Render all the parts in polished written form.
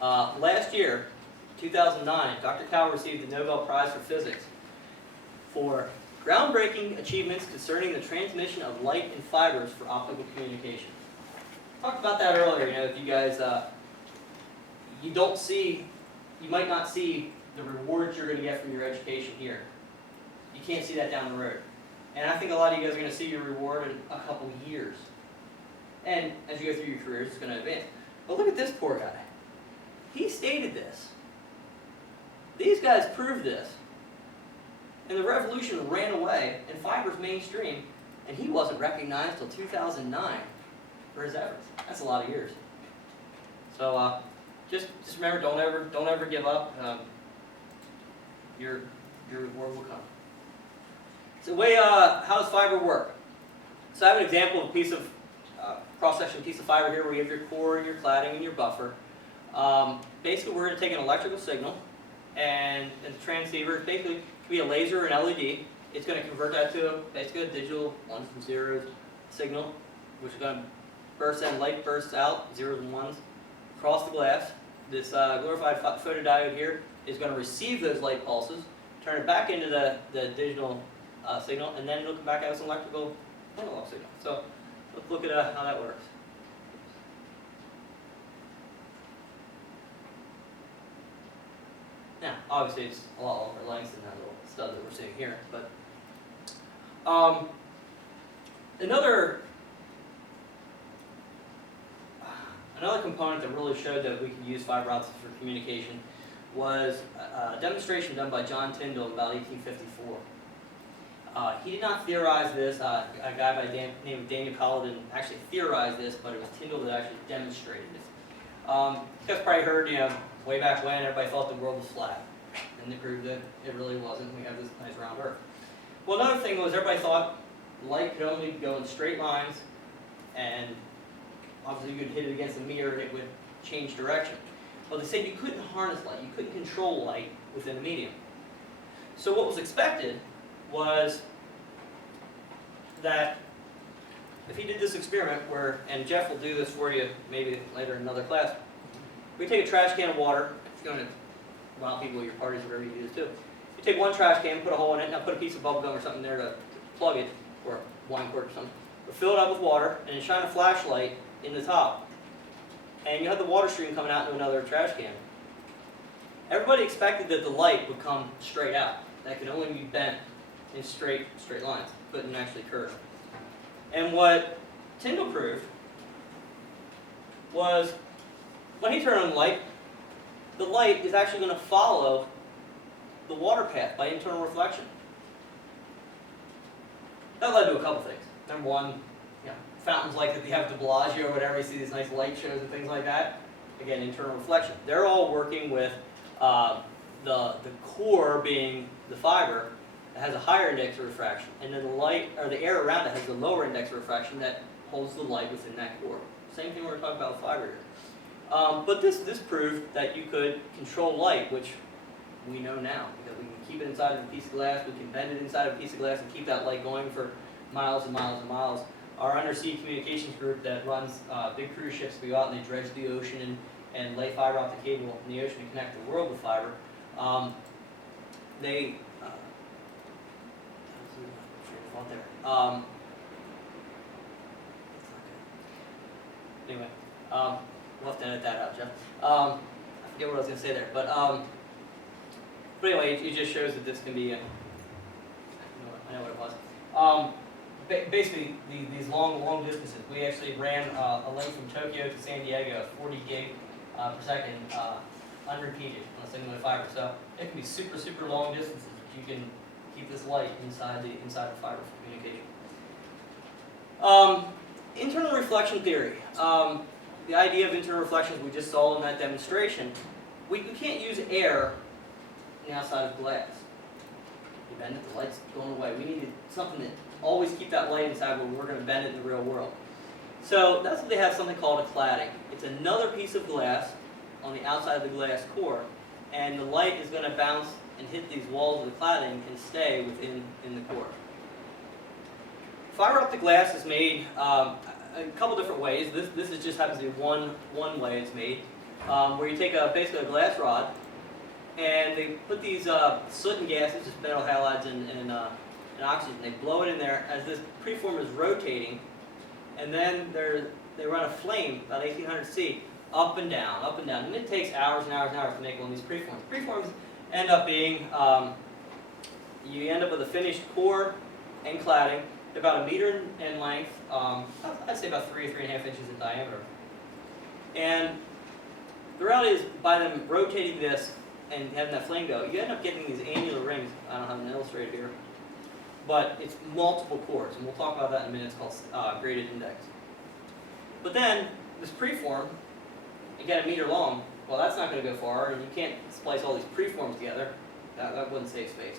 Last year, 2009, Dr. Kao received the Nobel Prize for Physics for groundbreaking achievements concerning the transmission of light in fibers for optical communication. Talked about that earlier. If you guys, you might not see the rewards you're going to get from your education here. You can't see that down the road. And I think a lot of you guys are going to see your reward in a couple years. And as you go through your careers, it's going to advance. But look at this poor guy. He stated this. These guys proved this. And the revolution ran away, and fiber's mainstream, and he wasn't recognized until 2009 for his efforts. That's a lot of years. So just remember, don't ever give up. Your reward will come. So how does fiber work? So I have an example of a piece of cross-section piece of fiber here where you have your core and your cladding and your buffer. Basically, we're going to take an electrical signal, and the transceiver basically could be a laser or an LED. It's going to convert that to basically a digital ones and zeros signal, which is going to burst in, light bursts out, zeros and ones, across the glass. This glorified photodiode here is going to receive those light pulses, turn it back into the digital signal, and then it'll come back as an electrical analog signal. So let's look at how that works. Now, obviously it's a lot longer length than that little stud that we're seeing here, but another component that really showed that we could use fiber optics for communication was a demonstration done by John Tyndall in about 1854. He did not theorize this. A guy by the name of Daniel Paladin actually theorized this, but it was Tyndall that actually demonstrated this. You guys probably heard, way back when everybody thought the world was flat, and they proved that it really wasn't. We have this nice round Earth. Well, another thing was everybody thought light could only go in straight lines, and obviously you could hit it against a mirror and it would change direction. Well, they said you couldn't harness light, you couldn't control light within a medium. So what was expected was that if he did this experiment where, and Jeff will do this for you maybe later in another class, we take a trash can of water. It's going to wow people at your parties, whatever you do this too. You take one trash can, put a hole in it, now put a piece of bubble gum or something there to plug it, or a wine cork or something. But fill it up with water, and then shine a flashlight in the top. And you have the water stream coming out into another trash can. Everybody expected that the light would come straight out. That could only be bent in straight lines, couldn't actually curve. And what Tyndall proved was when he turned on the light is actually going to follow the water path by internal reflection. That led to a couple things. Number one, fountains like that they have at the Bellagio or whatever, you see these nice light shows and things like that. Again, internal reflection. They're all working with the core being the fiber that has a higher index of refraction, and then the light or the air around it has the lower index of refraction that holds the light within that core. Same thing we're talking about with fiber here. But this proved that you could control light, which we know now, because we can keep it inside of a piece of glass, we can bend it inside of a piece of glass and keep that light going for miles and miles and miles. Our undersea communications group that runs big cruise ships, we go out and they dredge the ocean and lay fiber optic cable in the ocean to connect the world with fiber. Anyway, we'll have to edit that out, Jeff. I forget what I was going to say there, but anyway, it just shows that this can be. I know what it was. Basically, these long distances. We actually ran a link from Tokyo to San Diego, 40 gig per second, unrepeated on a single fiber. So it can be super long distances, but you can keep this light inside the fiber for communication. Internal reflection theory. The idea of internal reflections we just saw in that demonstration. We can't use air on the outside of glass. You bend it, the light's going away. We needed something that always keep that light inside when we're going to bend it in the real world. So that's what they have something called a cladding. It's another piece of glass on the outside of the glass core, and the light is going to bounce and hit these walls of the cladding and stay within the core. Fiber optic glass is made a couple different ways. This is just happens to be one way it's made. where you take basically a glass rod, and they put these soot and gases, just metal halides and oxygen. They blow it in there as this preform is rotating, and then they run a flame, about 1800 C, up and down, up and down. And it takes hours and hours and hours to make one of these preforms. Preforms end up being, you end up with a finished core and cladding, about 1 meter in length, I'd say about 3.5 inches in diameter. And the reality is, by them rotating this and having that flame go, you end up getting these annular rings. I don't have an illustrator here, but it's multiple cores, and we'll talk about that in a minute. It's called graded index. But then, this preform, again, 1 meter long, well, that's not going to go far, and you can't splice all these preforms together. That wouldn't save space.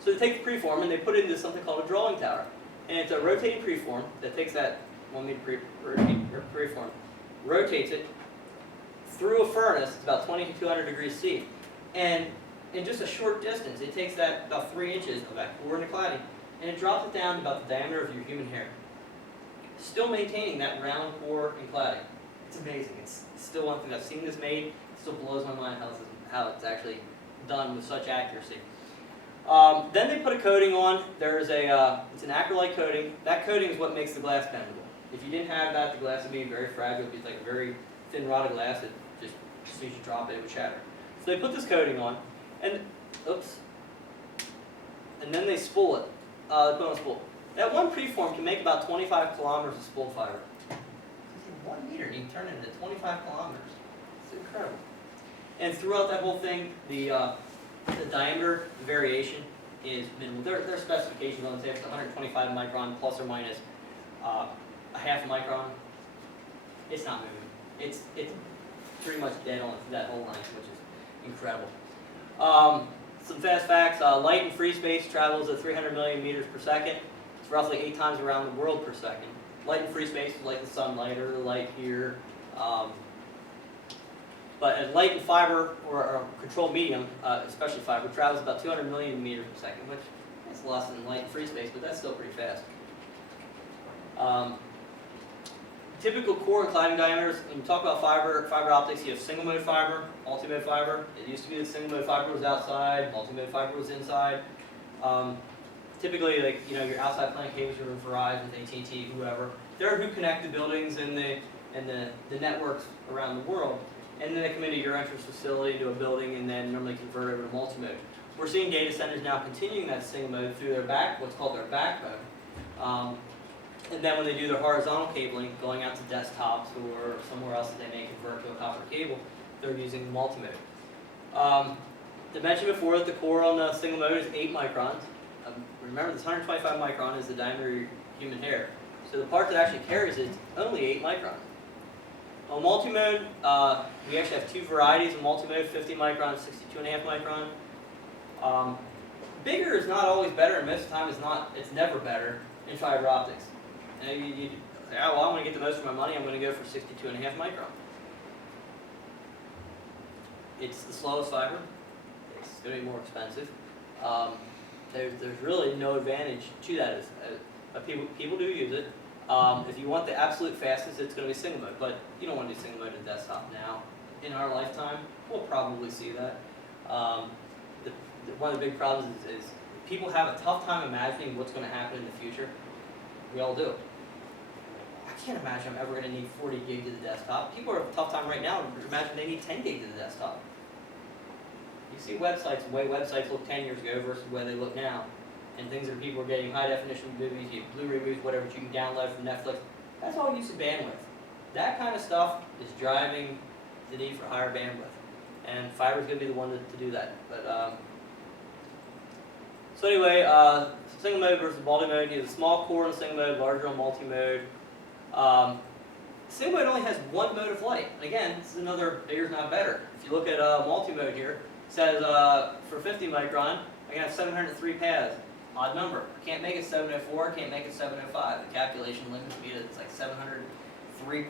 So they take the preform and they put it into something called a drawing tower. And it's a rotating preform that takes that 1 meter preform, rotates it through a furnace, it's about 20 to 200 degrees C. And in just a short distance, it takes that about 3 inches of that core and the cladding, and it drops it down to about the diameter of your human hair. Still maintaining that round core and cladding. It's amazing. It's still one thing I've seen this made. It still blows my mind how it's actually done with such accuracy. Then they put a coating on. There's it's an acrylite coating. That coating is what makes the glass bendable. If you didn't have that, the glass would be very fragile. It would be like a very thin rod of glass that just as soon as you drop it, it would shatter. So they put this coating on, and and then they spool it. They put on a spool. That one preform can make about 25 kilometers of spool fiber. 1 meter, you can turn it into 25 kilometers. It's incredible. And throughout that whole thing, the diameter variation is minimal. Their specifications on say it's 125 micron plus or minus a half a micron. It's not moving. It's pretty much dead on that whole line, which is incredible. Some fast facts: light in free space travels at 300 million meters per second. It's roughly 8 times around the world per second. Light in free space is like the sunlight or the light here. But a light in fiber or a controlled medium, especially fiber, travels about 200 million meters per second, which is less than light in free space, but that's still pretty fast. Typical core and cladding diameters, when you talk about fiber optics, you have single mode fiber, multi-mode fiber. It used to be that single mode fiber was outside, multi-mode fiber was inside. Typically, like your outside plant cables, your Verizon, AT&T, whoever, they're who connect the buildings and the networks around the world. And then they come into your entrance facility, into a building, and then normally convert over to multi-mode. We're seeing data centers now continuing that single mode through what's called their backbone. And then when they do their horizontal cabling, going out to desktops or somewhere else that they may convert to a copper cable, they're using multi-mode. I mentioned before that the core on the single mode is 8 microns. Remember, this 125 micron is the diameter of your human hair. So the part that actually carries it is only 8 microns. On multi-mode, we actually have 2 varieties of multi-mode, 50 micron, 62.5 micron. Bigger is not always better, and most of the time it's never better in fiber optics. You well, I want to get the most for my money, I'm going to go for 62.5 micron. It's the slowest fiber. It's going to be more expensive. There's really no advantage to that. People do use it. If you want the absolute fastest, it's going to be single mode, but you don't want to do single mode to desktop now. In our lifetime, we'll probably see that. One of the big problems is people have a tough time imagining what's going to happen in the future. We all do. I can't imagine I'm ever going to need 40 gig to the desktop. People have a tough time right now to imagine they need 10 gig to the desktop. You see websites, the way websites looked 10 years ago versus the way they look now. And things that people are getting high definition movies, Blu-ray movies, whatever that you can download from Netflix. That's all use of bandwidth. That kind of stuff is driving the need for higher bandwidth. And fiber is going to be the one to do that. But so anyway, single mode versus multi-mode. You have a small core in single mode, larger on multi-mode. Single mode only has 1 mode of light. And again, this is another bigger is not better. If you look at multi-mode here, it says for 50 micron, I can have 703 paths. Odd number. Can't make it 704, can't make it 705. The calculation limits me to it's like 703.8,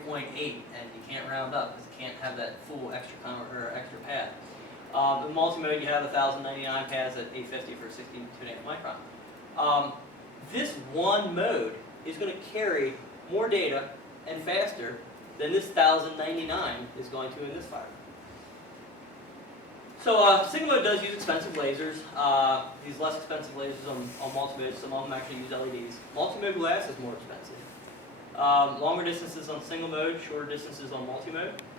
and you can't round up because you can't have that full extra path. In multi-mode, you have 1,099 paths at 850 for 62.5 micron. This one mode is going to carry more data and faster than this 1,099 is going to in this fire. So single mode does use expensive lasers. These less expensive lasers on multi-mode, some of them actually use LEDs. Multi-mode glass is more expensive. Longer distances on single mode, shorter distances on multi-mode.